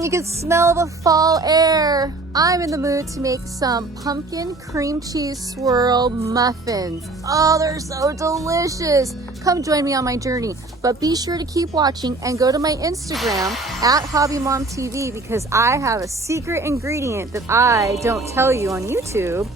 You can smell the fall air. I'm in the mood to make some pumpkin cream cheese swirl muffins. Oh, they're so delicious. Come join me on my journey, but be sure to keep watching and go to my Instagram at HobbyMomTV because I have a secret ingredient that I don't tell you on YouTube,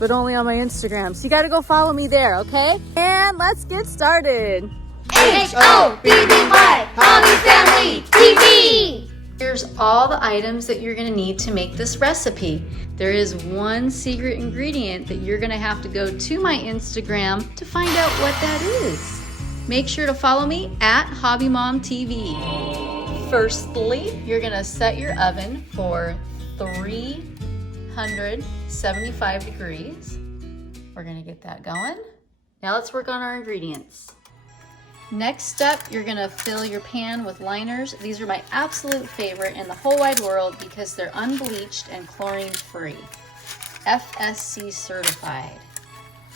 but only on my Instagram. So you gotta go follow me there, okay? And let's get started. HobbyMom Hobby Family TV. Here's all the items that you're gonna need to make this recipe. There is one secret ingredient that you're gonna have to go to my Instagram to find out what that is. Make sure to follow me at HobbyMom TV. Firstly, you're gonna set your oven for 375 degrees. We're gonna get that going. Now let's work on our ingredients. Next up, you're gonna fill your pan with liners. These are my absolute favorite in the whole wide world because they're unbleached and chlorine-free. FSC certified.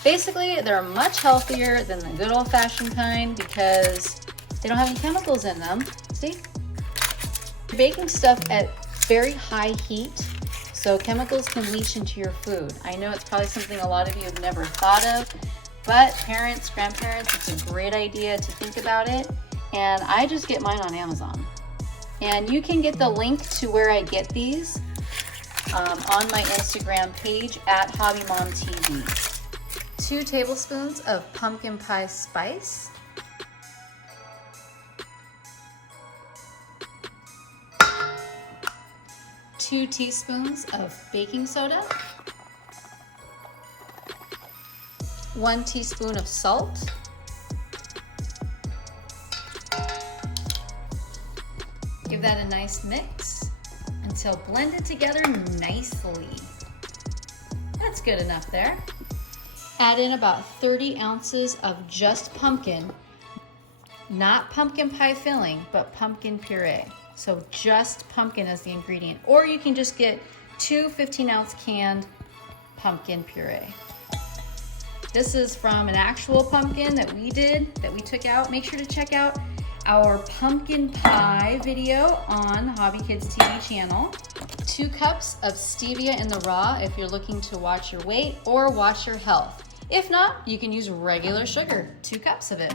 Basically, they're much healthier than the good old-fashioned kind because they don't have any chemicals in them. See? You're baking stuff at very high heat, so chemicals can leach into your food. I know it's probably something a lot of you have never thought of, but parents, grandparents, it's a great idea to think about it. And I just get mine on Amazon. And you can get the link to where I get these on my Instagram page at HobbyMomTV. 2 tablespoons of pumpkin pie spice. 2 teaspoons of baking soda. 1 teaspoon of salt. Give that a nice mix until blended together nicely. That's good enough there. Add in about 30 ounces of just pumpkin, not pumpkin pie filling, but pumpkin puree. So just pumpkin as the ingredient, or you can just get 2 15-ounce canned pumpkin puree. This is from an actual pumpkin that we took out. Make sure to check out our pumpkin pie video on Hobby Kids TV channel. 2 cups of stevia in the raw if you're looking to watch your weight or watch your health. If not, you can use regular sugar, 2 cups of it.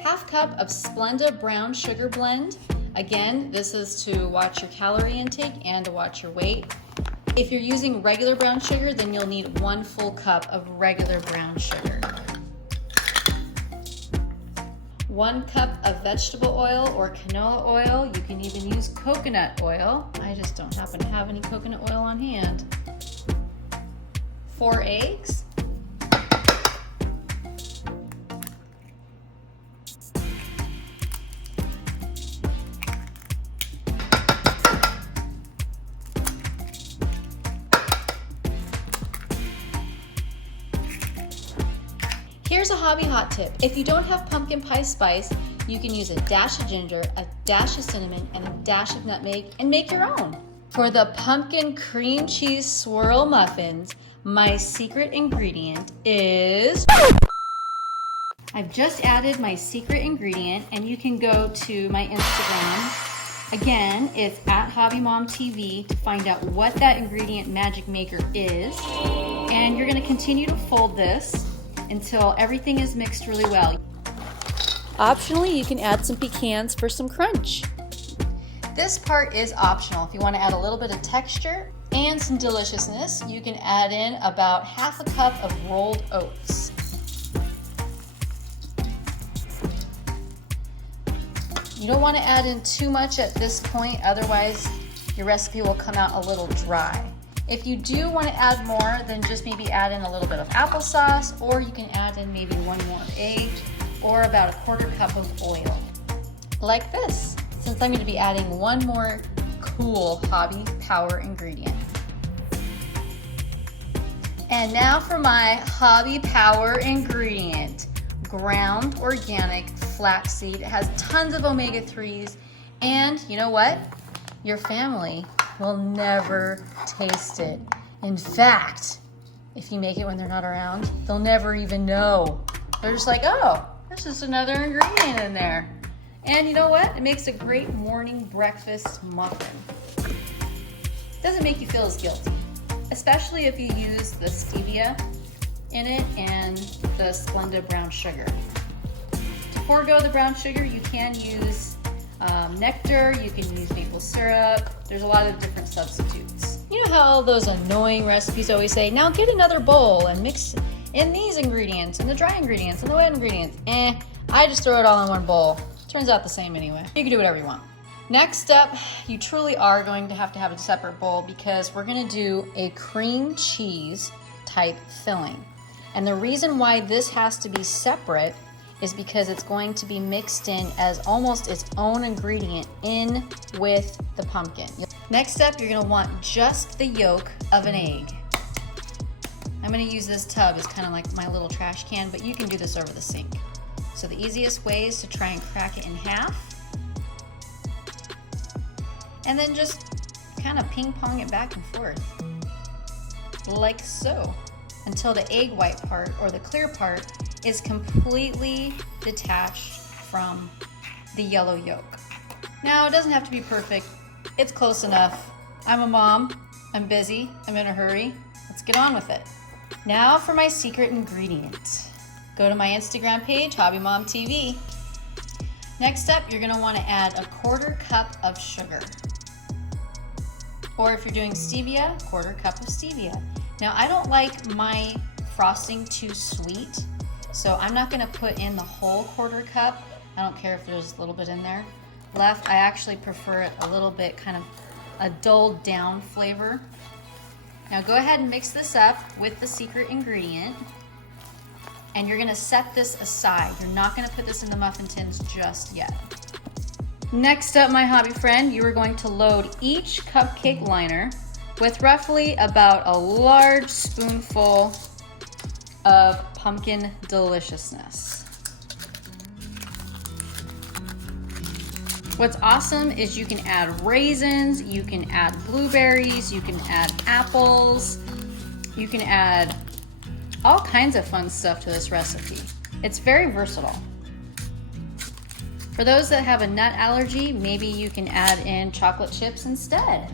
Half cup of Splenda brown sugar blend. Again, this is to watch your calorie intake and to watch your weight. If you're using regular brown sugar, then you'll need 1 full cup of regular brown sugar. 1 cup of vegetable oil or canola oil. You can even use coconut oil. I just don't happen to have any coconut oil on hand. 4 eggs. Here's a hobby hot tip. If you don't have pumpkin pie spice, you can use a dash of ginger, a dash of cinnamon, and a dash of nutmeg and make your own. For the pumpkin cream cheese swirl muffins, my secret ingredient is... I've just added my secret ingredient and you can go to my Instagram. Again, it's at HobbyMomTV to find out what that ingredient magic maker is. And you're gonna continue to fold this until everything is mixed really well. Optionally, you can add some pecans for some crunch. This part is optional. If you want to add a little bit of texture and some deliciousness, you can add in about half a cup of rolled oats. You don't want to add in too much at this point, otherwise your recipe will come out a little dry. If you do want to add more, then just maybe add in a little bit of applesauce, or you can add in maybe 1 more egg, or about 1/4 cup of oil. Like this, since I'm going to be adding 1 more cool hobby power ingredient. And now for my hobby power ingredient, ground organic flaxseed. It has tons of omega-3s, and you know what? Your family will never taste it. In fact, if you make it when they're not around, they'll never even know. They're just like, oh, there's just another ingredient in there. And you know what? It makes a great morning breakfast muffin. Doesn't make you feel as guilty, especially if you use the stevia in it and the Splenda brown sugar. To forego the brown sugar, you can use nectar, you can use maple syrup. There's a lot of different substitutes. You know how all those annoying recipes always say, now get another bowl and mix in these ingredients and the dry ingredients and the wet ingredients. I just throw it all in one bowl. Turns out the same anyway. You can do whatever you want. Next up, you truly are going to have a separate bowl because we're gonna do a cream cheese type filling. And the reason why this has to be separate is because it's going to be mixed in as almost its own ingredient in with the pumpkin. Next up, you're gonna want just the yolk of an egg. I'm gonna use this tub as kind of like my little trash can, but you can do this over the sink. So the easiest way is to try and crack it in half. And then just kind of ping pong it back and forth, like so, until the egg white part or the clear part is completely detached from the yellow yolk. Now, it doesn't have to be perfect. It's close enough. I'm a mom, I'm busy, I'm in a hurry. Let's get on with it. Now for my secret ingredient. Go to my Instagram page, HobbyMom TV. Next up, you're gonna wanna add a 1/4 cup of sugar. Or if you're doing stevia, 1/4 cup of stevia. Now, I don't like my frosting too sweet, so I'm not gonna put in the whole 1/4 cup. I don't care if there's a little bit in there left. I actually prefer it a little bit kind of a dulled down flavor. Now go ahead and mix this up with the secret ingredient. And you're gonna set this aside. You're not gonna put this in the muffin tins just yet. Next up, my hobby friend, you are going to load each cupcake liner with roughly about a large spoonful of pumpkin deliciousness. What's awesome is you can add raisins, you can add blueberries, you can add apples, you can add all kinds of fun stuff to this recipe. It's very versatile. For those that have a nut allergy, maybe you can add in chocolate chips instead.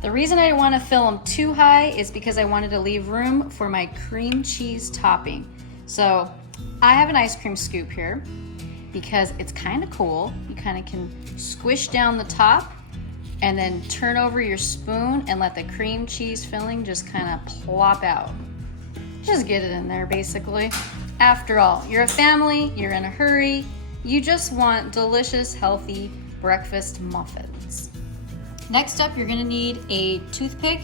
The reason I didn't want to fill them too high is because I wanted to leave room for my cream cheese topping. So I have an ice cream scoop here because it's kind of cool. You kind of can squish down the top and then turn over your spoon and let the cream cheese filling just kind of plop out. Just get it in there basically. After all, you're a family, you're in a hurry, you just want delicious, healthy breakfast muffins. Next up, you're gonna need a toothpick.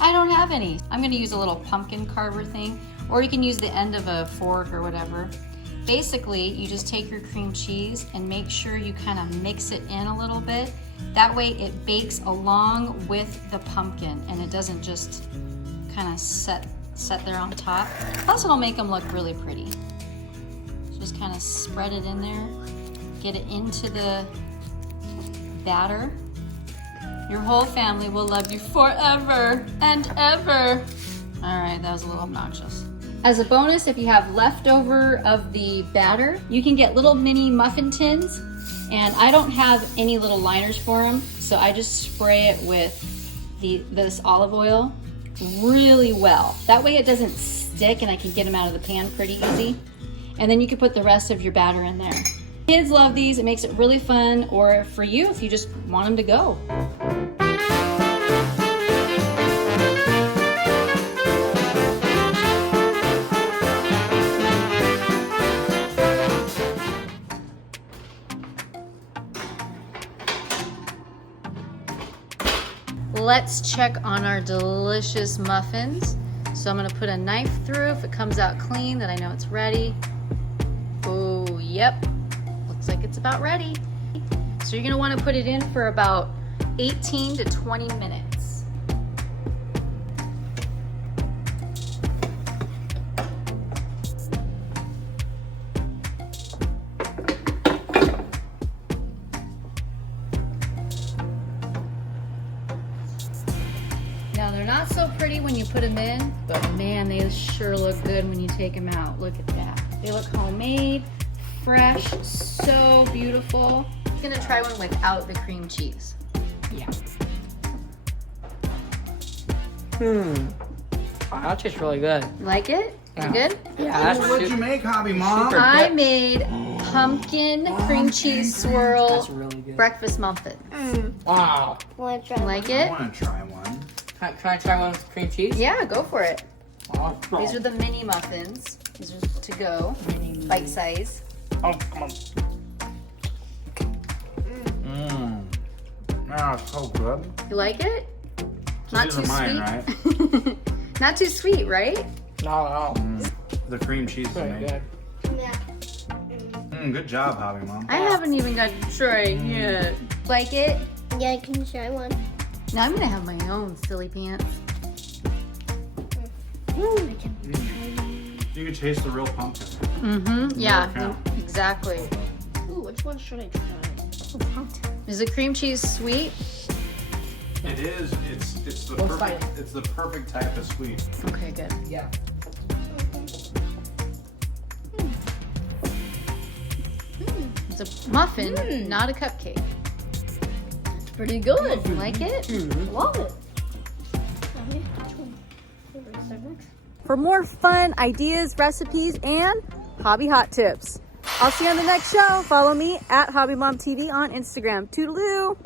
I don't have any. I'm gonna use a little pumpkin carver thing, or you can use the end of a fork or whatever. Basically, you just take your cream cheese and make sure you kind of mix it in a little bit. That way it bakes along with the pumpkin and it doesn't just kind of set there on top. Plus it'll make them look really pretty. So just kind of spread it in there, get it into the batter. Your whole family will love you forever and ever. All right, that was a little obnoxious. As a bonus, if you have leftover of the batter, you can get little mini muffin tins, and I don't have any little liners for them, so I just spray it with this olive oil really well. That way it doesn't stick and I can get them out of the pan pretty easy. And then you can put the rest of your batter in there. Kids love these, it makes it really fun, or for you if you just want them to go. Let's check on our delicious muffins. So I'm gonna put a knife through. If it comes out clean, then I know it's ready. Oh, yep. Looks like it's about ready. So you're gonna wanna put it in for about 18 to 20 minutes. Now they're not so pretty when you put them in, but man, they sure look good when you take them out. Look at that. They look homemade, fresh, so beautiful. I'm gonna try one without the cream cheese. Yeah. Oh, that tastes really good. You like it? Yeah. You good? Yeah, What did you make, HobbyMom? super- I made pumpkin cream cheese swirl That's really good. breakfast muffin. Wow. Want to You try like I it? want to try one. Can I try one with cream cheese? Yeah, go for it. Oh, These are the mini muffins. These are to go, bite size. oh, come on. Mmm. Oh, it's so good. You like it? So Not these too are mine, sweet. right? Not too sweet, right? No, The cream cheese is Very amazing. good. Yeah. Good job, HobbyMom. I haven't even got to try it yet. Like it? Yeah, I can try one. Now I'm gonna have my own silly pants. You can taste the real pumpkin. Mm-hmm. Yeah, Yeah. exactly. Ooh, which one should I try? Is the cream cheese sweet? It is. It's the We'll perfect. fight it. It's the perfect type of sweet. Okay, good. Yeah. It's a muffin, not a cupcake. It's pretty good. Like it? Love it. For more fun ideas, recipes, and hobby hot tips. I'll see you on the next show. Follow me at HobbyMom TV on Instagram. Toodaloo!